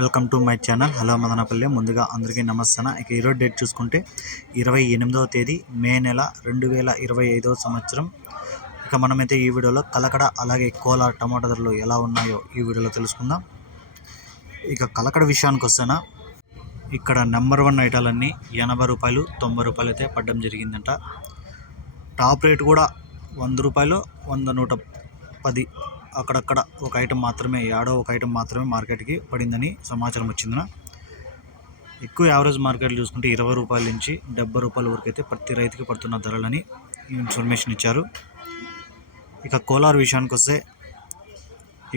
Welcome to my channel. Hello Madanapalle. ముందుగా అందరికీ నమస్తే ఇక ఈరోజు డేట్ చూసుకుంటే ఇరవై ఎనిమిదవ తేదీ మే నెల రెండు వేల ఇరవై ఐదవ సంవత్సరం. ఇక మనమైతే ఈ వీడియోలో కలకడ అలాగే కోలా టమాటా ధరలు ఎలా ఉన్నాయో ఈ వీడియోలో తెలుసుకుందాం. ఇక కలకడ విషయానికి వస్తేనా ఇక్కడ నెంబర్ వన్ ఐటాలన్నీ ఎనభై రూపాయలు తొంభై రూపాయలు అయితే పడడం జరిగిందంట. టాప్ రేట్ కూడా వంద రూపాయలు వంద నూట పది అక్కడక్కడ ఒక ఐటెం మాత్రమే యాడో ఒక ఐటెం మాత్రమే మార్కెట్కి పడిందని సమాచారం వచ్చిందిన. ఎక్కువ యావరేజ్ మార్కెట్లు చూసుకుంటే ఇరవై రూపాయల నుంచి డెబ్బై రూపాయల వరకు అయితే ప్రతి రైతుకి పడుతున్న ధరలని ఇన్ఫర్మేషన్ ఇచ్చారు. ఇక కోలార్ విషయానికి వస్తే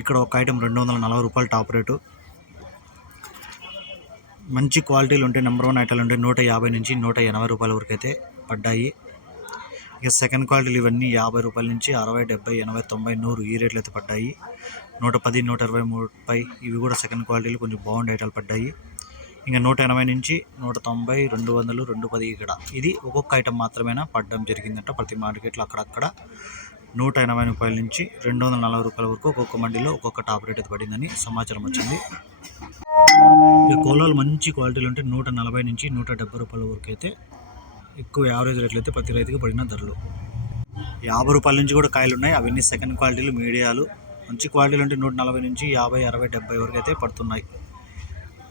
ఇక్కడ ఒక ఐటెం రెండు వందల నలభై రూపాయలు టాప్ రేటు. మంచి క్వాలిటీలు ఉంటే నెంబర్ వన్ ఐటాలు ఉంటే నూట యాభై నుంచి నూట ఎనభై రూపాయల వరకు అయితే పడ్డాయి. ఇక సెకండ్ క్వాలిటీలు ఇవన్నీ యాభై రూపాయల నుంచి అరవై డెబ్బై ఎనభై తొంభై నూరు ఈ రేట్లు అయితే పడ్డాయి. నూట పది నూట ఇరవై ముప్పై ఇవి కూడా సెకండ్ క్వాలిటీలు కొంచెం బాగుండే ఐటాలు పడ్డాయి. ఇంకా నూట ఎనభై నుంచి నూట తొంభై రెండు వందలు రెండు పది ఇక్కడ. ఇది ఒక్కొక్క ఐటెం మాత్రమేనా పడడం జరిగిందంట ప్రతి మార్కెట్లో అక్కడక్కడ. నూట ఎనభై రూపాయల నుంచి రెండు వందల నలభై రూపాయల వరకు ఒక్కొక్క మండీలో ఒక్కొక్క టాప్ రేట్ అయితే పడిందని సమాచారం వచ్చింది. ఇక కోలాలు మంచి క్వాలిటీలు ఉంటే నూట నలభై నుంచి నూట డెబ్బై రూపాయల వరకు అయితే ఎక్కువ యావరేజ్ రేట్లు అయితే ప్రతి రైతుకి పడిన ధరలు. యాభై రూపాయల నుంచి కూడా కాయలు ఉన్నాయి. అవన్నీ సెకండ్ క్వాలిటీలు మీడియాలు. మంచి క్వాలిటీలు అంటే నూట నలభై నుంచి యాభై అరవై డెబ్బై వరకు అయితే పడుతున్నాయి.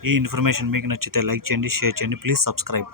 ఈ ఇన్ఫర్మేషన్ మీకు నచ్చితే లైక్ చేయండి షేర్ చేయండి. Please subscribe